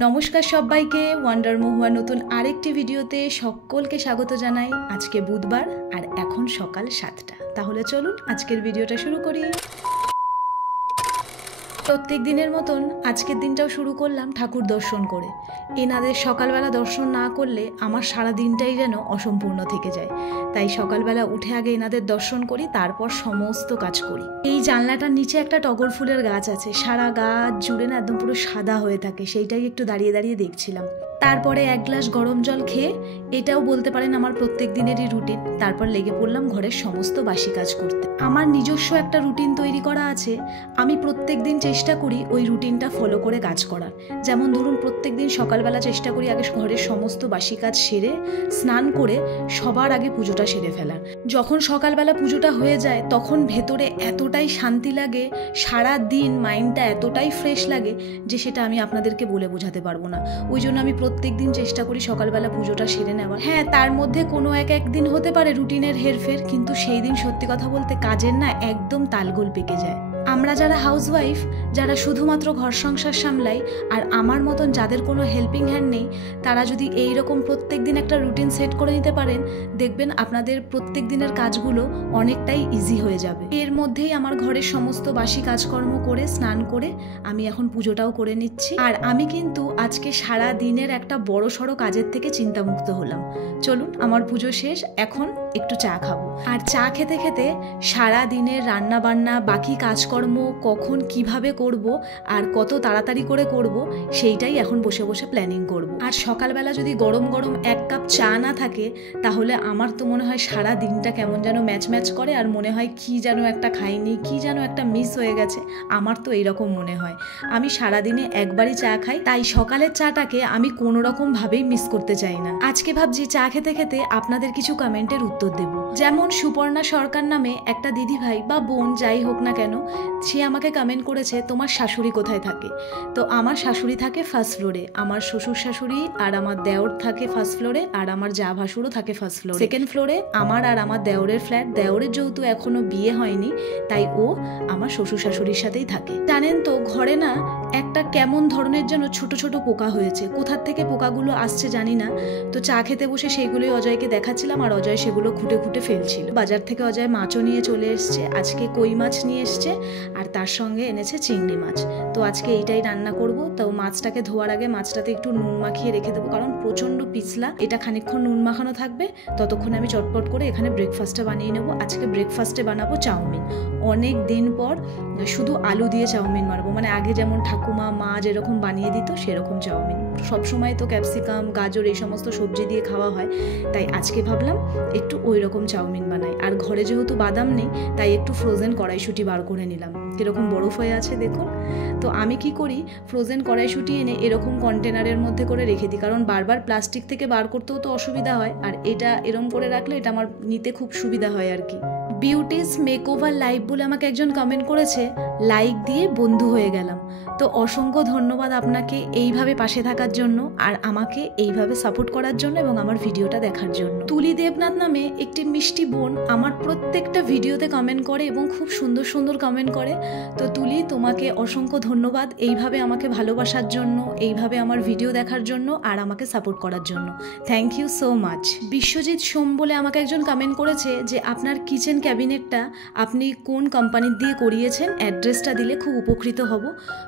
নমস্কার সবাইকে ওয়ান্ডার মহুয়া নতুন আরেকটি ভিডিওতে সকলকে স্বাগত জানাই। আজকে বুধবার আর এখন সকাল 7টা। তাহলে চলুন আজকের ভিডিওটা শুরু করি। প্রত্যেক দিনের মতন আজকের দিনটাও শুরু করলাম ঠাকুর দর্শন করে। এনাদের সকালবেলা দর্শন না করলে আমার সারা দিনটাই যেন অসম্পূর্ণ থেকে যায়। তাই সকালবেলা উঠে আগে এনাদের দর্শন করি, তারপর সমস্ত কাজ করি। এই জানলাটার নিচে একটা টগর ফুলের গাছ আছে, সারা গাছ জুড়ে না একদম পুরো সাদা হয়ে থাকে, সেইটাই একটু দাঁড়িয়ে দাঁড়িয়ে দেখছিলাম। তারপরে এক গ্লাস গরম জল খেয়ে, এটাও বলতে পারেন আমার প্রত্যেক দিনেরই রুটিন, তারপর লেগে পড়লাম ঘরের সমস্ত বাসি কাজ করতে। আমার নিজস্ব একটা রুটিন তৈরি করা আছে, আমি প্রত্যেক দিন চেষ্টা করি ওই রুটিনটা ফলো করে কাজ করার। যেমন ধরুন প্রত্যেক দিন সকালবেলা চেষ্টা করি আগে ঘরের সমস্ত বাসি কাজ সেরে স্নান করে সবার আগে পুজোটা সেরে ফেলার। যখন সকালবেলা পুজোটা হয়ে যায় তখন ভেতরে এতটাই শান্তি লাগে, সারা দিন মাইন্ডটা এতটাই ফ্রেশ লাগে যে সেটা আমি আপনাদেরকে বলে বোঝাতে পারবো না। ওই জন্য আমি প্রত্যেক দিন চেষ্টা করি সকালবেলা পুজোটা সেরে নেওয়ার। হ্যাঁ, তার মধ্যে কোনো এক দিন হতে পারে রুটিনের হেরফের, কিন্তু সেই দিন সত্যি কথা বলতে কাজের না একদম তালগোল পেকে যায়। আমরা যারা হাউসওয়াইফ, যারা শুধুমাত্র ঘর সংসার সামলাই, আর আমার মতন যাদের কোনো হেল্পিং হ্যান্ড নেই, তারা যদি এইরকম প্রত্যেক দিন একটা রুটিন সেট করে নিতে পারেন, দেখবেন আপনাদের প্রত্যেক দিনের কাজগুলো অনেকটাই ইজি হয়ে যাবে। এর মধ্যেই আমার ঘরের সমস্ত বাসি কাজকর্ম করে স্নান করে আমি এখন পুজোটাও করে নিচ্ছি। আর আমি কিন্তু আজকে সারা দিনের একটা বড় সড়ো কাজের থেকে চিন্তামুক্ত হলাম। চলুন, আমার পুজো শেষ, এখন একটু চা খাবো। আর চা খেতে খেতে সারা দিনের রান্না বান্না, বাকি কাজকর্ম কখন কিভাবে করব আর কত তাড়াতাড়ি করে করব, সেইটাই এখন বসে বসে প্ল্যানিং করব। আর সকালবেলা যদি গরম গরম এক কাপ চা না থাকে, তাহলে আমার তো মনে হয় সারা দিনটা কেমন যেন ম্যাচ ম্যাচ করে, আর মনে হয় কি যেন একটা খাইনি, কি যেন একটা মিস হয়ে গেছে। আমার তো এইরকম মনে হয়। আমি সারাদিনে একবারই চা খাই, তাই সকালের চাটাকে আমি কোনো রকম ভাবেই মিস করতে চাই না। আজকে ভাবছি চা খেতে খেতে আপনাদের কিছু কমেন্টের উত্তর দেব। যেমন সুপর্ণা সরকার নামে একটা দিদিভাই বা বোন যাই হোক না কেন, সে আমাকে কমেন্ট করেছে তোমার শাশুড়ি কোথায় থাকে। তো আমার শাশুড়ি থাকে ফার্স্ট ফ্লোরে, আমার শ্বশুর শাশুড়ি আর আমার দেওর থাকে ফার্স্ট ফ্লোরে, আর আমার যা ভাসুরও থাকে ফার্স্ট ফ্লোরে। সেকেন্ড ফ্লোরে আমার আর আমার দেওরের ফ্ল্যাট। দেওরের যেহেতু এখনো বিয়ে হয়নি, তাই ও আমার শ্বশুর শাশুড়ির সাথেই থাকে। জানেন তো, ঘরে না একটা কেমন ধরনের যেন ছোট ছোট পোকা হয়েছে, কোথার থেকে পোকাগুলো আসছে জানি না। তো চা খেতে বসে সেইগুলোই অজয়কে দেখাচ্ছিলাম, আর অজয় সেগুলো খুঁটে খুঁটে ফেলছিল। বাজার থেকে অজয় মাছও নিয়ে চলে এসছে, আজকে কই মাছ নিয়ে এসছে, আর তার সঙ্গে এনেছে চিংড়ি মাছ। তো আজকে এইটাই রান্না করব। তো মাছটাকে ধোয়ার আগে মাছটাতে একটু নুন মাখিয়ে রেখে দেবো, কারণ প্রচণ্ড পিছলা। এটা খানিকক্ষণ নুন মাখানো থাকবে, ততক্ষণ আমি চটপট করে এখানে ব্রেকফাস্টটা বানিয়ে নেবো। আজকে ব্রেকফাস্টে বানাবো চাউমিন। অনেক দিন পর শুধু আলু দিয়ে চাউমিন মারবো, মানে আগে যেমন ঠাকুমা মা যেরকম বানিয়ে দিত সেরকম চাউমিন। সবসময় তো ক্যাপসিকাম গাজর এই সমস্ত সবজি দিয়ে খাওয়া হয়, তাই আজকে ভাবলাম একটু ওই রকম চাউমিন বানাই। আর ঘরে যেহেতু বাদাম নেই, তাই একটু ফ্রোজেন কড়াইশুঁটি বার করে নিলাম। এরকম বরফ হয়ে আছে দেখুন। তো আমি কি করি, ফ্রোজেন কড়াইশুঁটি এনে এরকম কন্টেনারের মধ্যে করে রেখে দিই, কারণ বারবার প্লাস্টিক থেকে বার করতেও তো অসুবিধা হয়, আর এটা এরকম করে রাখলে এটা আমার নিতে খুব সুবিধা হয় আর কি। বিউটিস মেকওভার লাইভ বলে আমাকে একজন কমেন্ট করেছে, লাইক দিয়ে বন্ধু হয়ে গেলাম। তো অসংখ্য ধন্যবাদ আপনাকে এইভাবে পাশে থাকার জন্য, আর আমাকে এইভাবে সাপোর্ট করার জন্য, এবং আমার ভিডিওটা দেখার জন্য। তুলি দেবনাথ নামে একটি মিষ্টি বোন আমার প্রত্যেকটা ভিডিওতে কমেন্ট করে এবং খুব সুন্দর সুন্দর কমেন্ট করে। তো তুলি, তোমাকে অসংখ্য ধন্যবাদ এইভাবে আমাকে ভালোবাসার জন্য, এইভাবে আমার ভিডিও দেখার জন্য, আর আমাকে সাপোর্ট করার জন্য। Thank you so much. Biswajit Som বলে আমাকে একজন কমেন্ট করেছে যে আপনার কিচেন ক্যাবিনেটটা আপনি কোন কোম্পানির দিয়ে করিয়েছেন, অ্যাড্রেসটা দিলে খুব উপকৃত হব।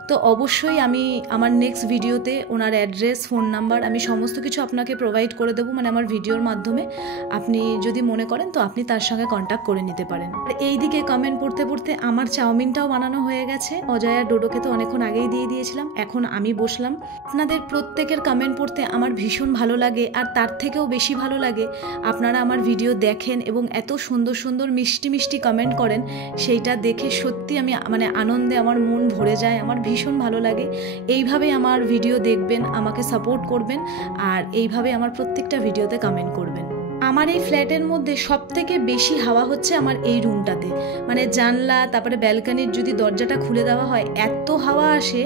তো অবশ্যই আমি আমার নেক্সট ভিডিওতে ওনার অ্যাড্রেস, ফোন নাম্বার আমি সমস্ত কিছু আপনাকে প্রোভাইড করে দেবো, মানে আমার ভিডিওর মাধ্যমে। আপনি যদি মনে করেন তো আপনি তার সঙ্গে কন্ট্যাক্ট করে নিতে পারেন। আর এইদিকে কমেন্ট পড়তে পড়তে আমার চাউমিনটাও বানানো হয়ে গেছে। অজয় আর ডোডোকে তো অনেকক্ষণ আগেই দিয়ে দিয়েছিলাম, এখন আমি বসলাম। আপনাদের প্রত্যেকের কমেন্ট পড়তে আমার ভীষণ ভালো লাগে, আর তার থেকেও বেশি ভালো লাগে আপনারা আমার ভিডিও দেখেন এবং এত সুন্দর সুন্দর মিষ্টি মিষ্টি কমেন্ট করেন। সেইটা দেখে সত্যি আমি মানে আনন্দে আমার মন ভরে যায়, আমার ভীষণ ভালো লাগে। এইভাবে আমার ভিডিও দেখবেন, আমাকে সাপোর্ট করবেন, আর এইভাবে আমার প্রত্যেকটা ভিডিওতে কমেন্ট করবেন। আমার এই ফ্ল্যাটের মধ্যে সব থেকে বেশি হাওয়া হচ্ছে আমার এই রুমটাতে, মানে জানলা তারপরে ব্যালকনির যদি দরজাটা খুলে দেওয়া হয় এত হাওয়া আসে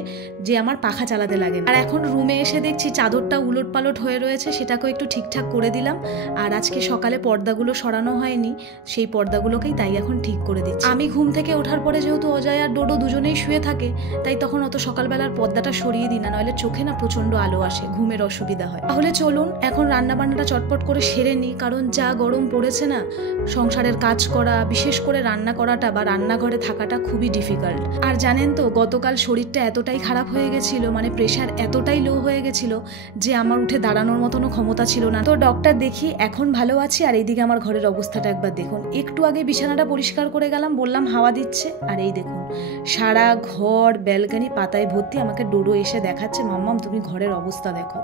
যে আমার পাখা চালাতে লাগে না। আর এখন রুমে এসে দেখছি চাদরটা উলট পালট হয়ে রয়েছে, সেটাকেও একটু ঠিকঠাক করে দিলাম। আর আজকে সকালে পর্দাগুলো সরানো হয়নি, সেই পর্দাগুলোকেই তাই এখন ঠিক করে দিচ্ছি। আমি ঘুম থেকে ওঠার পরে যেহেতু অজয় আর ডোডো দুজনেই শুয়ে থাকে, তাই তখন অত সকালবেলার পর্দাটা সরিয়ে দিই না, নইলে চোখে না প্রচণ্ড আলো আসে, ঘুমের অসুবিধা হয়। তাহলে চলুন এখন রান্নাবান্নাটা চটপট করে সেরে নিই, কারণ যা গরম পড়েছে না, সংসারের কাজ করা, বিশেষ করে রান্না করাটা বা রান্নাঘরে থাকাটা খুবই ডিফিকাল্ট। আর জানেন তো গতকাল শরীরটা এতটাই খারাপ হয়ে গেছিল, মানে প্রেশার এতটাই লো হয়ে গেছিল যে আমার উঠে দাঁড়ানোর মতনও ক্ষমতা ছিল না। তো ডক্টর দেখি এখন ভালো আছি। আর এইদিকে আমার ঘরের অবস্থাটা একবার দেখুন, একটু আগে বিছানাটা পরিষ্কার করে গেলাম, বললাম হাওয়া দিচ্ছে, আর এই দেখুন সারা ঘর ব্যালকনি পাতায় ভর্তি। আমাকে ডোডো এসে দেখাচ্ছে, মাম্মাম তুমি ঘরের অবস্থা দেখো,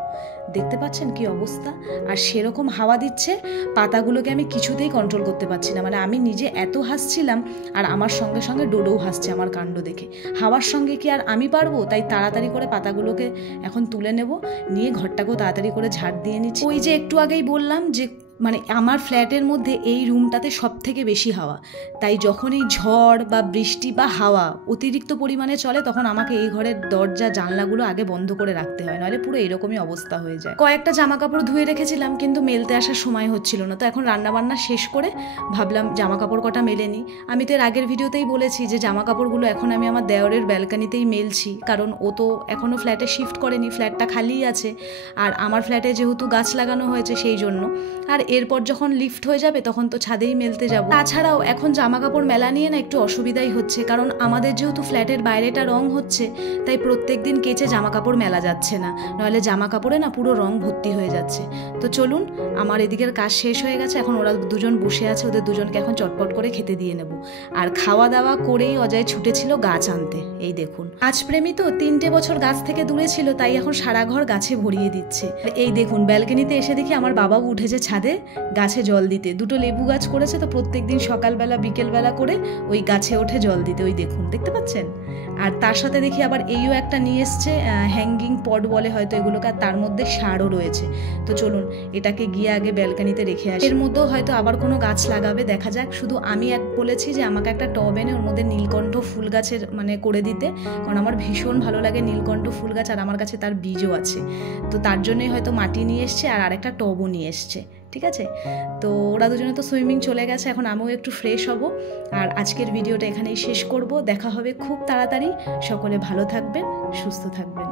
দেখতে পাচ্ছেন কি অবস্থা। আর সেরকম হাওয়া দিচ্ছে, পাতাগুলোকে আমি কিছুতেই কন্ট্রোল করতে পারছি না। মানে আমি নিজে এত হাসছিলাম আর আমার সঙ্গে সঙ্গে ডোডোও হাসছে আমার কাণ্ড দেখে। হাওয়ার সঙ্গে কি আর আমি পারবো? তাই তাড়াতাড়ি করে পাতাগুলোকে এখন তুলে নেব, নিয়ে ঘরটাকেও তাড়াতাড়ি করে ঝাড় দিয়ে নিচ্ছি। ওই যে একটু আগেই বললাম যে মানে আমার ফ্ল্যাটের মধ্যে এই রুমটাতে সব থেকে বেশি হাওয়া, তাই যখন এই ঝড় বা বৃষ্টি বা হাওয়া অতিরিক্ত পরিমাণে চলে তখন আমাকে এই ঘরের দরজা জানলাগুলো আগে বন্ধ করে রাখতে হয়, নাহলে পুরো এরকমই অবস্থা হয়ে যায়। কয়েকটা জামা কাপড় ধুয়ে রেখেছিলাম কিন্তু মেলতে আসার সময় হচ্ছিল না, তো এখন রান্নাবান্না শেষ করে ভাবলাম জামা কাপড় কটা মেলে নিই। আমি তো এর আগের ভিডিওতেই বলেছি যে জামা কাপড়গুলো এখন আমি আমার দেওরের ব্যালকনিতেই মেলছি, কারণ ও তো এখনও ফ্ল্যাটে শিফট করেনি, ফ্ল্যাটটা খালিই আছে। আর আমার ফ্ল্যাটে যেহেতু গাছ লাগানো হয়েছে সেই জন্য, আর এরপর যখন লিফট হয়ে যাবে তখন তো ছাদেই মেলতে যাব। তাছাড়াও এখন জামা কাপড় মেলা নিয়ে না একটু অসুবিধাই হচ্ছে, কারণ আমাদের যেহেতু ফ্ল্যাটের বাইরেটা রং হচ্ছে, তাই প্রত্যেক দিন কেচে জামা কাপড় মেলা যাচ্ছে না, নইলে জামা কাপড়ে না পুরো রং ভর্তি হয়ে যাচ্ছে। তো চলুন, আমার এদিকের কাজ শেষ হয়ে গেছে, এখন ওরা দুজন বসে আছে, ওদের দুজনকে এখন চটপট করে খেতে দিয়ে নেব। আর খাওয়া দাওয়া করেই অজয় ছুটেছিল গাছ আনতে। এই দেখুন, গাছপ্রেমী তো 3টে বছর গাছ থেকে দূরে ছিল, তাই এখন সারা ঘর গাছে ভরিয়ে দিচ্ছে। এই দেখুন ব্যালকনিতে এসে দেখি আমার বাবাও উঠেছে ছাদে গাছে জল দিতে। 2টো লেবু গাছ করেছে, তো প্রত্যেকদিন সকালবেলা বিকেলবেলা করে ওই গাছে ওঠে জল দিতে। ওই দেখুন, দেখতে পাচ্ছেন। আর তার সাথে দেখি আবার এইও একটা নিয়ে এসছে, হ্যাঙ্গিং পট বলে হয়তো এগুলোকে, আর তার মধ্যে সারও রয়েছে। তো চলুন এটাকে গিয়ে আগে ব্যালকনিতে রেখে আসি। এর মধ্যেও হয়তো আবার কোনো গাছ লাগাবে, দেখা যাক। শুধু আমি বলেছি যে আমাকে একটা টব এনে ওর মধ্যে নীলকণ্ঠ ফুল গাছের মানে করে দিতে, কারণ আমার ভীষণ ভালো লাগে নীলকণ্ঠ ফুল গাছ, আর আমার কাছে তার বীজও আছে। তো তার জন্যই হয়তো মাটি নিয়ে এসছে আর আরেকটা টবও নিয়ে এসছে। ঠিক আছে, তো ওরা দুজনে তো সুইমিং চলে গেছে, এখন আমিও একটু ফ্রেশ হব। আর আজকের ভিডিওটা এখানেই শেষ করব। দেখা হবে খুব তাড়াতাড়ি। সকলে ভালো থাকবেন, সুস্থ থাকবেন।